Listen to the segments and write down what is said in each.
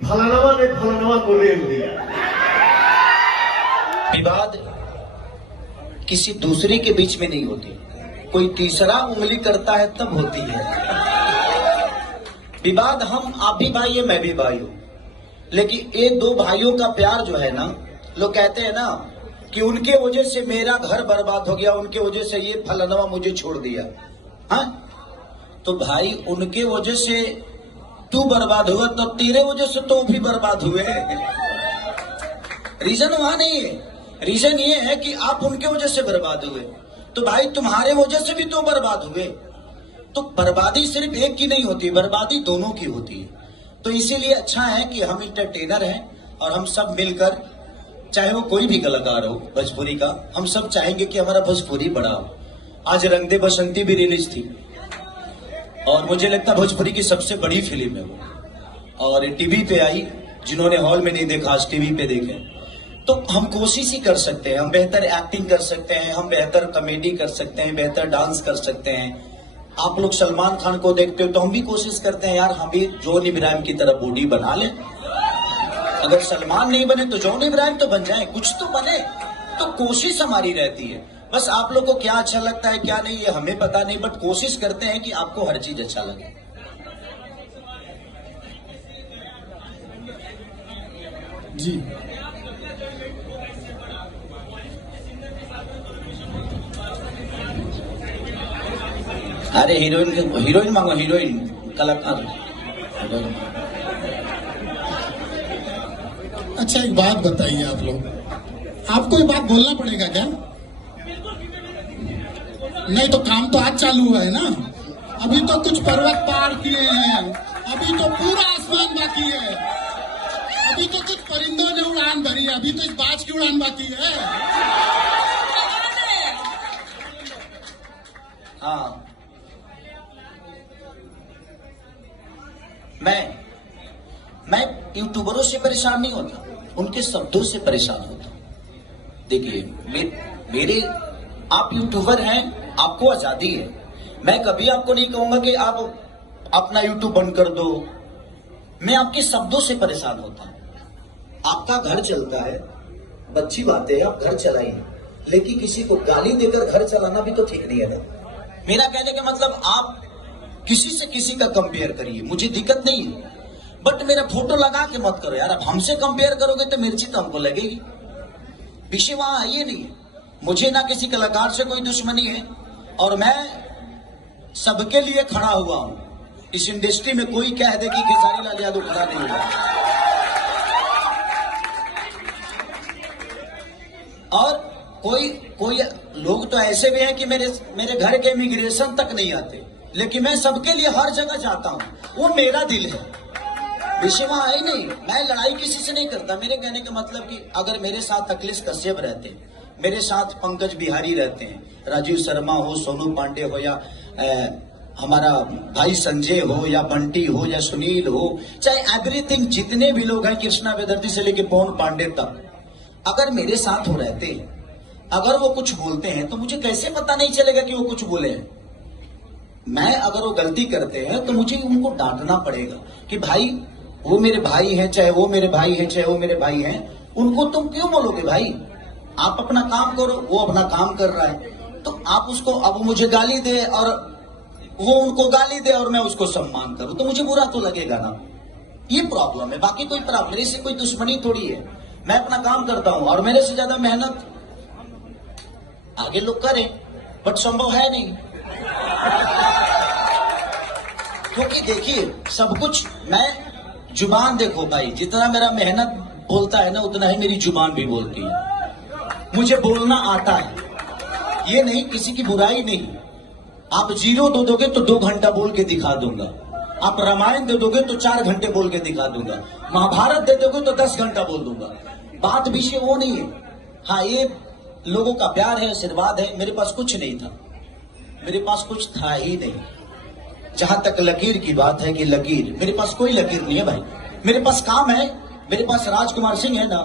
फलानवा ने फलानवा को रेल दिया। विवाद किसी दूसरे के बीच में नहीं होती, कोई तीसरा उंगली करता है तब होती है विवाद। आप भी भाई है, मैं भी भाई हूं, लेकिन ये दो भाइयों का प्यार जो है ना, लोग कहते हैं ना कि उनके वजह से मेरा घर बर्बाद हो गया, उनके वजह से ये फलानवा मुझे छोड़ दिया। हाँ, तो भाई उनके वजह से तू बर्बाद हुआ, तो तेरे वजह से तो भी बर्बाद हुए। रीजन वहां नहीं है, रीजन ये है कि आप उनके वजह से बर्बाद हुए, तो भाई तुम्हारे वजह से भी तो बर्बाद हुए। तो बर्बादी सिर्फ एक की नहीं होती, बर्बादी दोनों की होती है। तो इसीलिए अच्छा है कि हम इंटरटेनर हैं और हम सब मिलकर, चाहे वो कोई भी कलाकार हो भोजपुरी का, हम सब चाहेंगे कि हमारा भोजपुरी बड़ा हो। आज रंग दे बसंती भी रिलीज थी और मुझे लगता है भोजपुरी की सबसे बड़ी फिल्म है वो, और टीवी पे आई। जिन्होंने हॉल में नहीं देखा आज टीवी पे देखे। तो हम कोशिश ही कर सकते हैं, हम बेहतर एक्टिंग कर सकते हैं, हम बेहतर कॉमेडी कर सकते हैं, बेहतर डांस कर सकते हैं। आप लोग सलमान खान को देखते हो तो हम भी कोशिश करते हैं यार हम भी जॉन इब्राहिम की तरह बॉडी बना लें। अगर सलमान नहीं बने तो जॉन इब्राहिम तो बन जाए, कुछ तो बने। तो कोशिश हमारी रहती है, बस आप लोग को क्या अच्छा लगता है क्या नहीं ये हमें पता नहीं, बट कोशिश करते हैं कि आपको हर चीज अच्छा लगे। जी अरे हीरोइन मांगो, हीरोइन कलाकार। अच्छा एक बात बताइए आप लोग, आपको ये बात बोलना पड़ेगा क्या? नहीं तो काम तो आज चालू हुआ है ना, अभी तो कुछ पर्वत पार किए हैं, अभी तो पूरा आसमान बाकी है, अभी तो कुछ परिंदों ने उड़ान भरी है, अभी तो इस बाज की उड़ान बाकी है। हाँ, मैं यूट्यूबरों से परेशान नहीं होता, उनके शब्दों से परेशान होता हूं। देखिए मेरे आप यूट्यूबर हैं, आपको आजादी है, मैं कभी आपको नहीं कहूंगा कि आप अपना यूट्यूब बंद कर दो। मैं आपके शब्दों से परेशान होता हूं। आपका घर चलता है, अच्छी बात है, आप घर चलाइए, लेकिन किसी को गाली देकर घर चलाना भी तो ठीक नहीं है ना। मेरा कहने का मतलब आप किसी से किसी का कंपेयर करिए, मुझे दिक्कत नहीं है, बट मेरा फोटो लगा के मत करो यार। अब हमसे कंपेयर करोगे तो मिर्ची तो हमको लगेगी। विषय वहां है ये नहीं है। मुझे ना किसी कलाकार से कोई दुश्मनी है और मैं सबके लिए खड़ा हुआ हूं। इस इंडस्ट्री में कोई कह दे कि खेसारी लाल यादव खड़ा नहीं हुआ, और कोई लोग तो ऐसे भी हैं कि मेरे घर के इमिग्रेशन तक नहीं आते, लेकिन मैं सबके लिए हर जगह जाता हूं, वो मेरा दिल है। विषय वहां है नहीं, मैं लड़ाई किसी से नहीं करता। मेरे कहने का मतलब कि अगर मेरे साथ अखिलेश कश्यप रहते, मेरे साथ पंकज बिहारी रहते हैं, राजीव शर्मा हो, सोनू पांडे हो, या हमारा भाई संजय हो, या बंटी हो, या सुनील हो, चाहे एवरीथिंग, जितने भी लोग हैं, कृष्णा वेदर्ती से लेके पवन पांडे तक, अगर मेरे साथ हो रहते हैं, अगर वो कुछ बोलते हैं तो मुझे कैसे पता नहीं चलेगा कि वो कुछ बोले हैं। मैं अगर वो गलती करते हैं तो मुझे उनको डांटना पड़ेगा कि भाई वो मेरे भाई हैं, चाहे वो मेरे भाई हैं, चाहे वो मेरे भाई हैं, उनको तुम क्यों बोलोगे? भाई आप अपना काम करो, वो अपना काम कर रहा है, तो आप उसको, अब मुझे गाली दे और वो उनको गाली दे और मैं उसको सम्मान करूं तो मुझे बुरा तो लगेगा ना। ये प्रॉब्लम है, बाकी कोई प्रॉब्लम, मेरे से कोई दुश्मनी थोड़ी है। मैं अपना काम करता हूं और मेरे से ज्यादा मेहनत आगे लोग करें, बट संभव है नहीं, क्योंकि देखिए सब कुछ, मैं जुबान देखो भाई, जितना मेरा मेहनत बोलता है ना उतना ही मेरी जुबान भी बोलती है। मुझे बोलना आता है, ये नहीं किसी की बुराई नहीं। आप 0 दे दोगे तो 2 घंटा बोल के दिखा दूंगा, आप रामायण दे दोगे तो 4 घंटे बोल के दिखा दूंगा, महाभारत दे दोगे तो 10 घंटा बोल दूंगा। बात विषय वो नहीं है। हाँ, ये लोगों का प्यार है, आशीर्वाद है। मेरे पास कुछ नहीं था, मेरे पास कुछ था ही नहीं। जहां तक लकीर की बात है कि लकीर, मेरे पास कोई लकीर नहीं है भाई। मेरे पास काम है, मेरे पास राजकुमार सिंह है ना,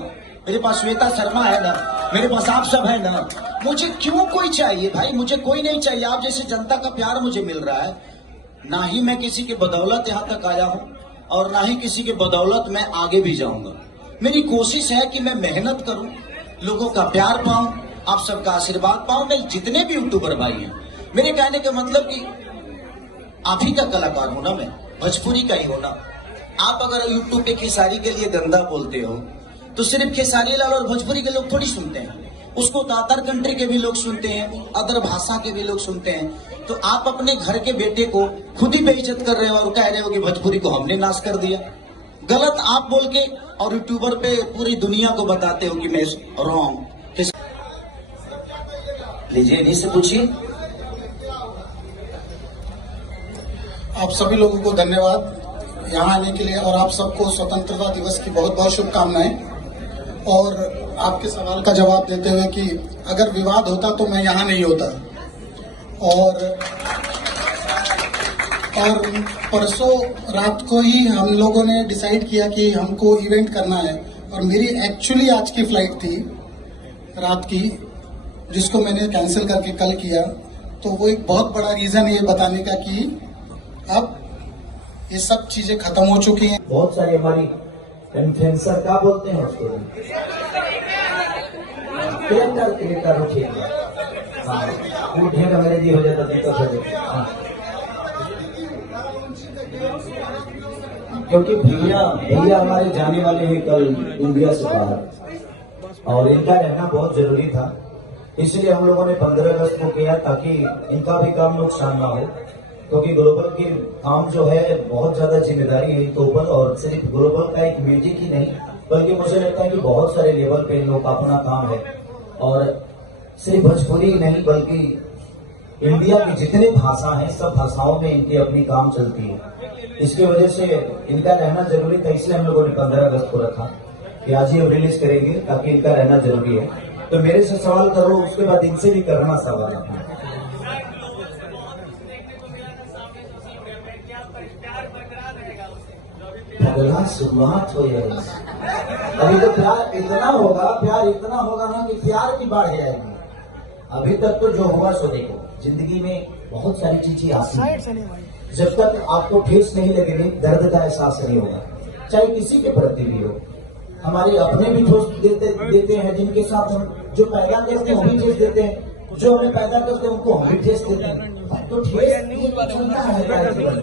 मेरे पास श्वेता शर्मा है ना, मेरे पास आप सब है ना। मुझे क्यों कोई चाहिए भाई? मुझे कोई नहीं चाहिए। आप जैसे जनता का प्यार मुझे मिल रहा है, ना ही मैं किसी के बदौलत यहाँ तक आया हूँ, और ना ही किसी के बदौलत मैं आगे भी जाऊंगा। मेरी कोशिश है कि मैं मेहनत करूं, लोगों का प्यार पाऊं, आप सबका आशीर्वाद पाऊं। मैं जितने भी यूट्यूबर भाई हैं, मेरे कहने का मतलब कि आप ही का कलाकार हो ना, मैं भोजपुरी का ही हो ना। आप अगर यूट्यूब पे खेसारी के लिए गंदा बोलते हो तो सिर्फ खेसारी लाल और भोजपुरी के लोग थोड़ी सुनते हैं, उसको तो अदर कंट्री के भी लोग सुनते हैं, अदर भाषा के भी लोग सुनते हैं। तो आप अपने घर के बेटे को खुद ही बेइज्जत कर रहे हो और कह रहे हो कि भोजपुरी को हमने नाश कर दिया। गलत आप बोल के और यूट्यूबर पे पूरी दुनिया को बताते हो कि मैं रॉन्ग। लीजिए इन्हीं से पूछिए। आप सभी लोगों को धन्यवाद यहाँ आने के लिए, और आप सबको स्वतंत्रता दिवस की बहुत बहुत शुभकामनाएं। और आपके सवाल का जवाब देते हुए कि अगर विवाद होता तो मैं यहाँ नहीं होता। और परसों रात को ही हम लोगों ने डिसाइड किया कि हमको इवेंट करना है, और मेरी एक्चुअली आज की फ्लाइट थी रात की, जिसको मैंने कैंसिल करके कल किया। तो वो एक बहुत बड़ा रीजन ये बताने का कि अब ये सब चीजें खत्म हो चुकी हैं। बहुत सारी हमारी इन्फ्लुएंसर क्या बोलते हैं उसको, क्रिएटर उठेगा, हाँ उठेगा मेरे जी हो जाता दिक्कत। हाँ क्योंकि भैया हमारे जाने वाले हैं कल इंडिया से बाहर, और इनका रहना बहुत जरूरी था। इसलिए हम लोगों ने 15 अगस्त को किया ताकि इनका भी काम नुकसान ना हो, क्योंकि ग्लोबल की काम जो है बहुत ज्यादा जिम्मेदारी है इनके ऊपर। और सिर्फ ग्लोबल का एक म्यूजिक ही नहीं, बल्कि मुझे लगता है कि बहुत सारे लेवल पे इन लोग का अपना काम है। और सिर्फ भोजपुरी ही नहीं बल्कि इंडिया की जितनी भाषा है सब भाषाओं में इनकी अपनी काम चलती है। इसकी वजह से इनका रहना जरूरी था, इसलिए हम लोगों ने 15 अगस्त को रखा कि आज ही रिलीज करेंगे ताकि इनका रहना जरूरी है। तो मेरे से सवाल करो, उसके बाद इनसे भी करना सवाल। अगला शुरुआत हो जाएगी, अभी तो प्यार इतना होगा ना कि प्यार की बाढ़ आएगी। अभी तक तो जो हुआ सो देखो, जिंदगी में बहुत सारी चीजें आती हैं, जब तक आपको ठेस नहीं लगेगी दर्द का एहसास नहीं होगा, चाहे किसी के प्रति भी हो। हमारे अपने भी ठोस देते हैं, जिनके साथ हम जो पैदा करते हैं वो भी ठेस देते हैं, जो हमें पैदा करते हैं उनको हम भी ठेस देते हैं। तो ठेस चलता है।